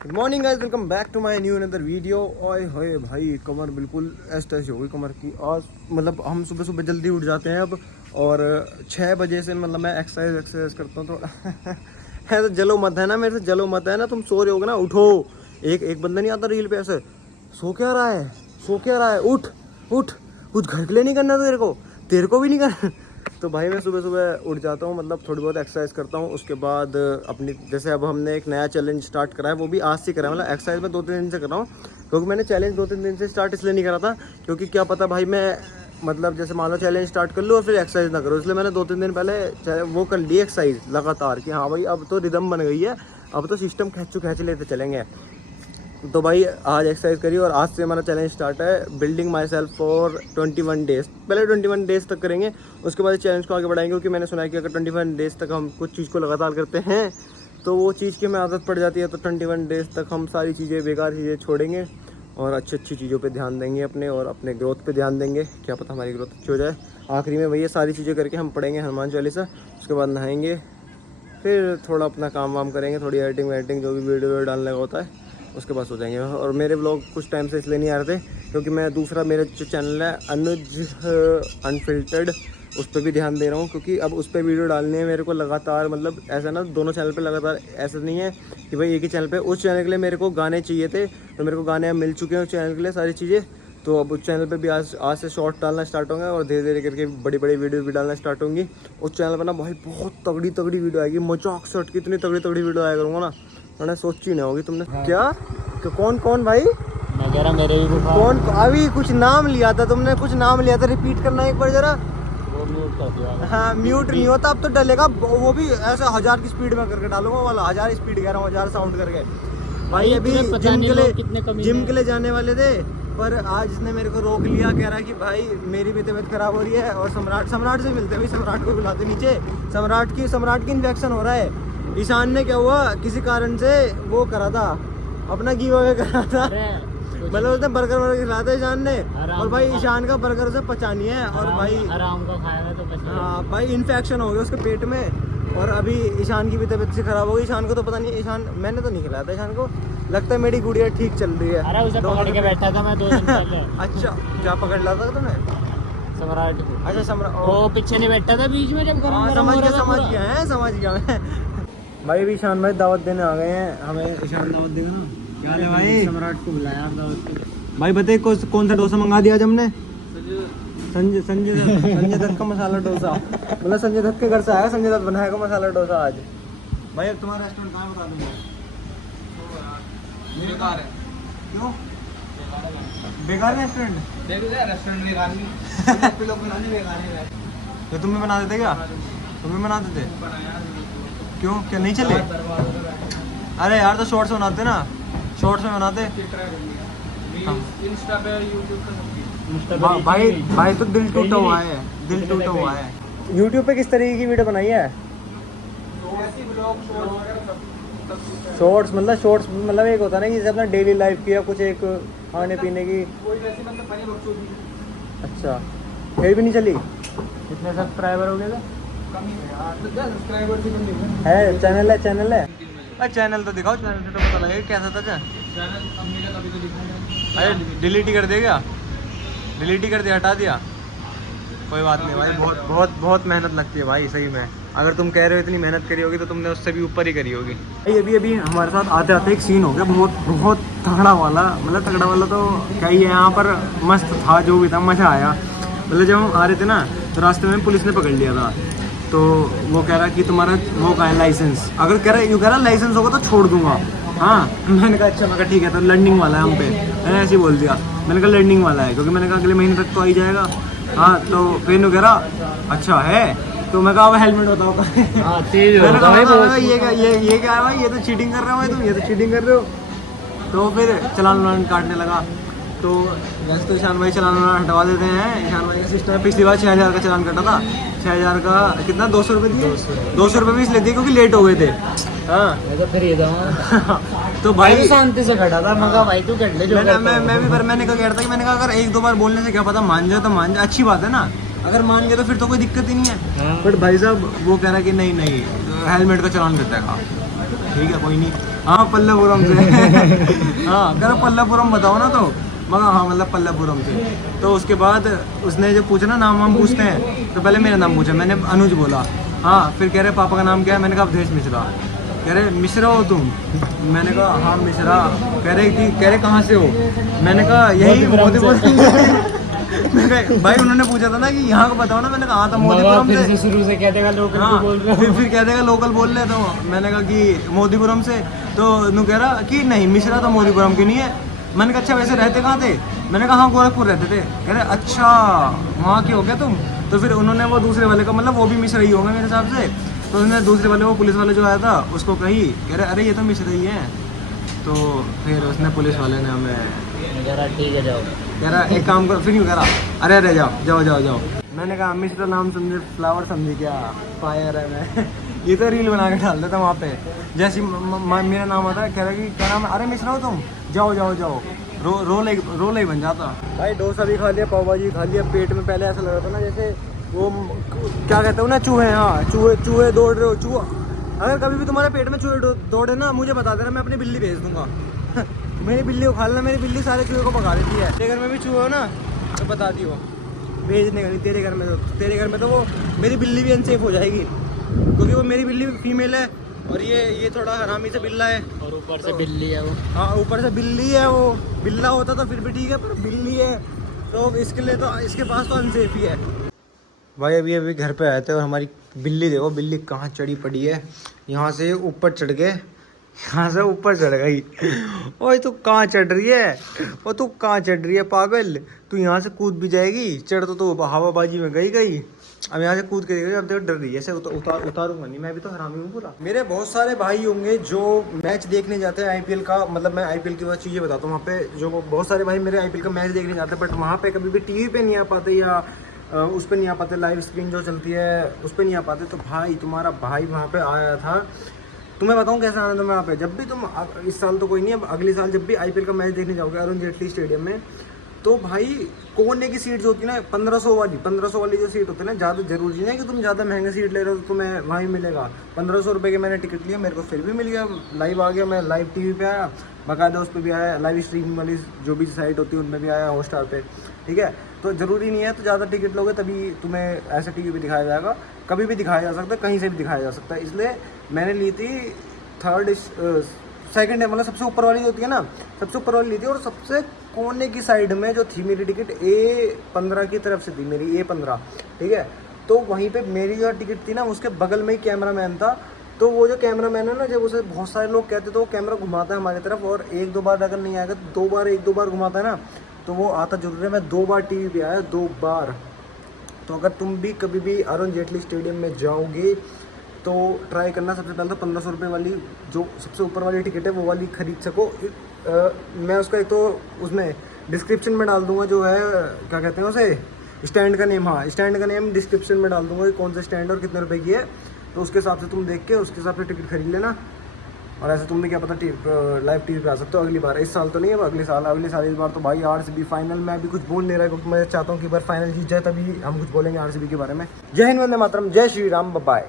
Good morning guys, welcome back to my new another video. ओए होए भाई, कमर बिल्कुल ऐसी हो गई कमर की आज। मतलब हम सुबह सुबह जल्दी उठ जाते हैं अब, और 6 बजे से मतलब मैं एक्सरसाइज करता हूँ थोड़ा। है तो जलो मत है ना, मेरे से जलो मत है ना। तुम सो रहे होगे ना, उठो। एक बंदा नहीं आता रील पे ऐसे, सो क्या रहा है, सो क्या रहा है, उठ उठ, कुछ घर के लिए नहीं करना तेरे को भी नहीं करना। तो भाई मैं सुबह सुबह उठ जाता हूँ, मतलब थोड़ी बहुत एक्सरसाइज करता हूँ। उसके बाद अपनी जैसे अब हमने एक नया चैलेंज स्टार्ट करा है, वो भी आज से करा है। मतलब एक्सरसाइज में 2-3 दिन से कर रहा हूँ, क्योंकि मैंने चैलेंज 2-3 दिन से स्टार्ट इसलिए नहीं करा था, क्योंकि क्या पता भाई मैं मतलब जैसे मान लो चैलेंज स्टार्ट कर लूँ और फिर एक्सरसाइज ना करो। इसलिए मैंने 2-3 दिन पहले वो कर ली एक्सरसाइज लगातार, कि हाँ भाई अब तो रिदम बन गई है, अब तो सिस्टम खींच लेते चलेंगे। तो भाई आज एक्सरसाइज करिए, और आज से हमारा चैलेंज स्टार्ट है, building my self for 21 days. पहले 21 डेज तक करेंगे, उसके बाद चैलेंज को आगे बढ़ाएंगे, क्योंकि मैंने सुना है कि अगर 21 डेज तक हम कुछ चीज़ को लगातार करते हैं तो वो चीज़ की हमें आदत पड़ जाती है। तो 21 डेज तक हम सारी चीज़ें, बेकार चीज़ें छोड़ेंगे और अच्छी अच्छी चीज़ों पे ध्यान देंगे अपने, और अपने ग्रोथ पे ध्यान देंगे। क्या पता हमारी ग्रोथ अच्छी हो जाए। आखिरी में भैया सारी चीज़ें करके हम पढ़ेंगे हनुमान चालीसा, उसके बाद नहाएंगे, फिर थोड़ा अपना काम वाम करेंगे, थोड़ी एडिटिंग वेडिटिंग जो भी वीडियो डालने का होता है, उसके पास हो जाएंगे। और मेरे ब्लॉग कुछ टाइम से इसलिए नहीं आ रहे थे, क्योंकि मैं दूसरा मेरा जो चैनल है अनुज अनफिल्टर्ड, उस पर भी ध्यान दे रहा हूँ, क्योंकि अब उस पर वीडियो डालने हैं मेरे को लगातार। मतलब ऐसा ना, दोनों चैनल पे लगातार ऐसा नहीं है कि भाई एक ही चैनल पे। उस चैनल के लिए मेरे को गाने चाहिए थे, तो मेरे को गाने अब मिल चुके हैं उस चैनल के लिए सारी चीज़ें। तो अब उस चैनल पे भी आज से शॉर्ट डालना स्टार्ट होंगे, और धीरे धीरे करके बड़ी बड़ी वीडियो भी डालना स्टार्ट होंगी। उस चैनल पर ना भाई बहुत तगड़ी तगड़ी वीडियो आएगी, मजाक शॉट की इतनी तगड़ी तगड़ी वीडियो आया करूँगा ना, मैंने सोची नहीं होगी तुमने। क्या तो कौन भाई, मैं कह रहा मेरे भी कौन अभी कुछ नाम लिया था तुमने, कुछ नाम लिया था, रिपीट करना एक बार जरा। वो म्यूट कर दिया। हाँ म्यूट नहीं होता, अब तो डलेगा, वो भी ऐसा 1000 की स्पीड में करके डालूंगा वाला। 1000 स्पीड कह रहा हूँ, 1000 साउंड करके। भाई अभी जिम के लिए जाने वाले थे, पर आज इसने मेरे को रोक लिया, कह रहा है कि भाई मेरी भी तबीयत खराब हो रही है, और सम्राट से मिलते, भाई सम्राट को बुलाते नीचे। सम्राट की इन्फेक्शन हो रहा है। ईशान ने क्या हुआ, किसी कारण से वो करा था, अपना गिव अवे करा था, मतलब उसने बर्गर खिलाया था ईशान ने, और भाई ईशान का बर्गर उसे पचा नहीं है, और भाई आराम का खाया तो पचा। हाँ भाई इन्फेक्शन हो गया उसके पेट में, और अभी ईशान की भी तबीयत से खराब हो गई। ईशान को तो पता नहीं, ईशान मैंने तो नहीं खिलाया था ईशान को, लगता है मेरी गुड़िया ठीक चल रही है। अरे उसे पकड़ के बैठा था मैं 2 दिन पहले। अच्छा, क्या पकड़ लाया था तुमने? सम्राट। अच्छा सम्राट, वो पीछे नहीं बैठा था बीच में जब गरम समझ गया मैं। भाई भी ईशान भाई दावत देने आ गए हैं, हमें ईशान दावत देगा ना। क्या है भाई, सम्राट को बुलाया दावत पे। भाई बताइए कौन सा डोसा मंगा दिया आज हमने? संजय दत्त का मसाला डोसा। मतलब संजय दत्त के घर से आया, संजय दत्त बनाएगा मसाला डोसा आज। भाई अब तुम्हारा रेस्टोरेंट कहाँ बता दूंगा? बेकार है। क्यों बेकार रेस्टोरेंट? रेस्टोरेंट बेकार नहीं, लोग बनाने बेकार है। तो तुम भी बना देते क्या? तुम भी बना देते? क्यों, क्या नहीं चले? अरे यार तो शॉर्ट्स बनाते ना, शॉर्ट्स में बनाते। इंस्टा पे, यूट्यूब पे भाई तो दिल टूटा हुआ है, दिल टूटा हुआ है। यूट्यूब पे किस तरीके की वीडियो बनाई है? शॉर्ट्स मतलब एक होता है ना कि जैसे अपना डेली लाइफ की, या कुछ एक खाने पीने की। अच्छा, फिर भी नहीं चली? कितने सब्सक्राइबर हो गए थे? है चैनल है। चैनल तो दिखाओ, चैनल से तो पता लगेगा कैसा था। अरे डिलीट ही कर दिया, हटा दिया। कोई बात नहीं भाई, बहुत मेहनत लगती है भाई सही में। अगर तुम कह रहे हो इतनी मेहनत करी होगी, तो तुमने उससे भी ऊपर ही करी होगी। भाई अभी हमारे साथ आते आते एक सीन हो गया, बहुत तगड़ा वाला। मतलब तगड़ा वाला तो क्या ही है, यहाँ पर मस्त था, जो भी था मज़ा आया। मतलब जब हम आ रहे थे ना, तो रास्ते में पुलिस ने पकड़ लिया था। तो वो कह रहा कि तुम्हारा वो कहाँ है लाइसेंस? अगर कह रहा लाइसेंस होगा तो छोड़ दूंगा। हाँ मैंने कहा अच्छा, मैं कहा ठीक है, तो लर्निंग वाला है हम पे, मैंने ऐसे ही बोल दिया। मैंने कहा लर्निंग वाला है, क्योंकि मैंने कहा अगले महीने तक तो आ ही जाएगा। हाँ तो फिर वो कह रहा अच्छा है, तो मैं कहा अब हेलमेट बताओ। ये क्या है भाई, ये तो चीटिंग कर रहे हो भाई तुम, ये तो चीटिंग कर रहे हो। तो फिर चलान काटने लगा। तो वैसे तो ईशान भाई चलान हटवा देते हैं, ईशान भाई का सिस्टम है। पिछली बार 6000 का चलान कटा था, 6000 का कितना, 200 रुपये दिए, 200 रुपये भी इसलिए दिए क्योंकि लेट हो गए थे। हाँ तो फिर ये तो भाई शांति से खड़ा था, मगर भाई तू कर ले जो मैंने कहा था कि मैंने कहा अगर 1-2 बार बोलने से क्या पता मान जाए, तो मान जाए, अच्छी बात है ना। अगर मान गए तो फिर तो कोई दिक्कत ही नहीं है। बट भाई साहब वो कह रहा है कि नहीं हेलमेट का चलान देता है। ठीक है कोई नहीं, हाँ पल्लवपुरम से हाँ कह पल्लवपुरम बताओ ना तो मगर हाँ मतलब पल्लवपुरम से। तो उसके बाद उसने जब पूछा ना नाम वाम पूछते हैं तो पहले मेरा नाम पूछा, मैंने अनुज बोला। हाँ फिर कह रहे पापा का नाम क्या है, मैंने कहा अवधेश मिश्रा। कह रहे मिश्रा हो तुम, मैंने कहा हाँ मिश्रा। कह रहे कहाँ से हो, मैंने कहा यही मोदीपुरम। मैंने कहा भाई उन्होंने पूछा था ना कि यहाँ को बताओ ना, मैंने कहा हाँ था मोदीपुरम फिर से। से शुरू से कह देगा लोकल हाँ, बोल रहे हो। फिर कह देगा लोकल बोल रहे तो मैंने कहा कि मोदीपुरम से। तो नु कह रहा कि नहीं मिश्रा तो मोदीपुरम की नहीं है। मैंने कहा अच्छा वैसे रहते कहाँ थे, मैंने कहा हाँ गोरखपुर रहते थे। कह रहे अच्छा वहाँ के हो गया तुम। तो फिर उन्होंने वो दूसरे वाले का मतलब वो भी मिश्रा ही होगा मेरे हिसाब से। तो उन्होंने दूसरे वाले वो पुलिस वाले जो आया था उसको कही, कह रहे अरे ये तो मिश्रा ही है। तो फिर उसने पुलिस वाले ने हमें जरा ठीक है जाओ। कह रहा एक काम करो, फिर यूँ कह रहा अरे अरे जाओ जाओ जाओ जाओ। मैंने कहा मिश्रा नाम समझे फ्लावर समझी क्या, फायर है मैं। ये तो रील बना के डाल देता वहाँ पे। जैसे मेरा नाम आता है, कह रहा कि क्या नाम है, अरे मिश्रा हो तुम, जाओ जाओ जाओ। रोल ही बन जाता। भाई डोसा भी खा लिया, पाव भाजी खा लिया। पेट में पहले ऐसा लग रहा था ना जैसे वो क्या कहते हो ना चूहे, हाँ चूहे दौड़ रहे हो। चूहा अगर कभी भी तुम्हारे पेट में चूहे दौड़े ना मुझे बता देना, मैं अपनी बिल्ली भेज दूंगा। मेरी बिल्ली को खा लेना, मेरी बिल्ली सारे चूहे को भगा देती है। तेरे घर में भी चूहे हो ना तो बता दियो, भेजने का नहीं तेरे घर में। तो तेरे घर में तो वो मेरी बिल्ली भी अनसेफ हो जाएगी, क्योंकि वो मेरी बिल्ली फीमेल है और ये थोड़ा हरामी से बिल्ला है। और ऊपर से बिल्ली है वो। हाँ ऊपर से बिल्ली है वो। बिल्ला होता तो फिर भी ठीक है, पर बिल्ली है तो इसके लिए तो इसके पास तो अनसेफ ही है। भाई अभी घर पे आए थे और हमारी बिल्ली देखो, बिल्ली कहाँ चढ़ी पड़ी है। यहाँ से ऊपर चढ़ गए, यहाँ से ऊपर चढ़ गई। ओए तू कहाँ चढ़ रही है, ओ तू कहाँ चढ़ रही है पागल, तू यहाँ से कूद भी जाएगी। चढ़ तो हवाबाजी में गई। अब यहाँ से कूद के देखो, अब देखो डर रही है। ऐसे उतारूंगा नहीं, मैं भी तो हरामी हूँ पूरा। मेरे बहुत सारे भाई होंगे जो मैच देखने जाते हैं आईपीएल का, मतलब मैं आईपीएल की वो चीज़ें बताता हूँ। वहाँ पे जो बहुत सारे भाई मेरे आईपीएल का मैच देखने जाते हैं, बट वहाँ पे कभी भी टीवी पे नहीं आ पाते या उस पर नहीं आ पाते, लाइव स्क्रीन जो चलती है उस पर नहीं आ पाते। तो भाई तुम्हारा भाई वहाँ पे आया था, तुम्हें बताऊँ कैसा आनंद है वहाँ पे। जब भी तुम इस साल तो कोई नहीं, अब अगले साल जब भी आईपीएल का मैच देखने जाओगे अरुण जेटली स्टेडियम में, तो भाई कोने की सीट जो होती है ना 1500 वाली जो सीट होती है ना, ज़्यादा जरूरी नहीं है कि तुम ज़्यादा महंगा सीट ले रहे हो तो तुम्हें वहीं मिलेगा। 1500 रुपये के मैंने टिकट लिया, मेरे को फिर भी मिल गया, लाइव आ गया। मैं लाइव टीवी पे आया, बाकायदा उस पर भी आया, लाइव स्ट्रीमिंग वाली जो भी साइट होती है उनमें भी आया, हॉटस्टार पे। ठीक है, तो ज़रूरी नहीं है तो ज़्यादा टिकट लोगे तभी तुम्हें ऐसे टीवी पे दिखाया जाएगा, कभी भी दिखाया जा सकता है, कहीं से भी दिखाया जा सकता है। इसलिए मैंने ली थी सेकंड है, मतलब सबसे ऊपर वाली होती है ना, सबसे ऊपर वाली ली थी। और सबसे कोने की साइड में जो थी मेरी टिकट A15 की तरफ से थी, मेरी A15। ठीक है, तो वहीं पे मेरी जो टिकट थी ना उसके बगल में ही कैमरा मैन था। तो वो जो कैमरा मैन है ना, जब उसे बहुत सारे लोग कहते तो वो कैमरा घुमाता है हमारी तरफ, और एक दो बार अगर नहीं आएगा तो एक दो बार घुमाता है ना, तो वो आता जरूर है। मैं 2 बार टीवी पे आया, 2 बार। तो अगर तुम भी कभी भी अरुण जेटली स्टेडियम में जाओगे तो ट्राई करना। सबसे पहले तो 1500 रुपये वाली जो सबसे ऊपर वाली टिकट है वो वाली खरीद सको। मैं उसका एक तो उसमें डिस्क्रिप्शन में डाल दूंगा, जो है क्या कहते हैं उसे, स्टैंड का नेम। हाँ, स्टैंड का नेम डिस्क्रिप्शन में डाल दूंगा कि कौन सा स्टैंड और कितने रुपए की है। तो उसके हिसाब से तुम देख के उसके हिसाब से टिकट खरीद लेना। और ऐसे तुम भी क्या पता लाइव टीवी पे आ सकते हो अगली बार। इस साल तो नहीं है, अगले साल इस बार तो भाई RCB फाइनल। मैं अभी कुछ बोल नहीं रहा क्योंकि मैं चाहता हूँ कि बार फाइनल जीत जाए, तभी हम कुछ बोलेंगे RCB के बारे में। जय हिंद, वंदे मातरम, जय श्री राम, बाय।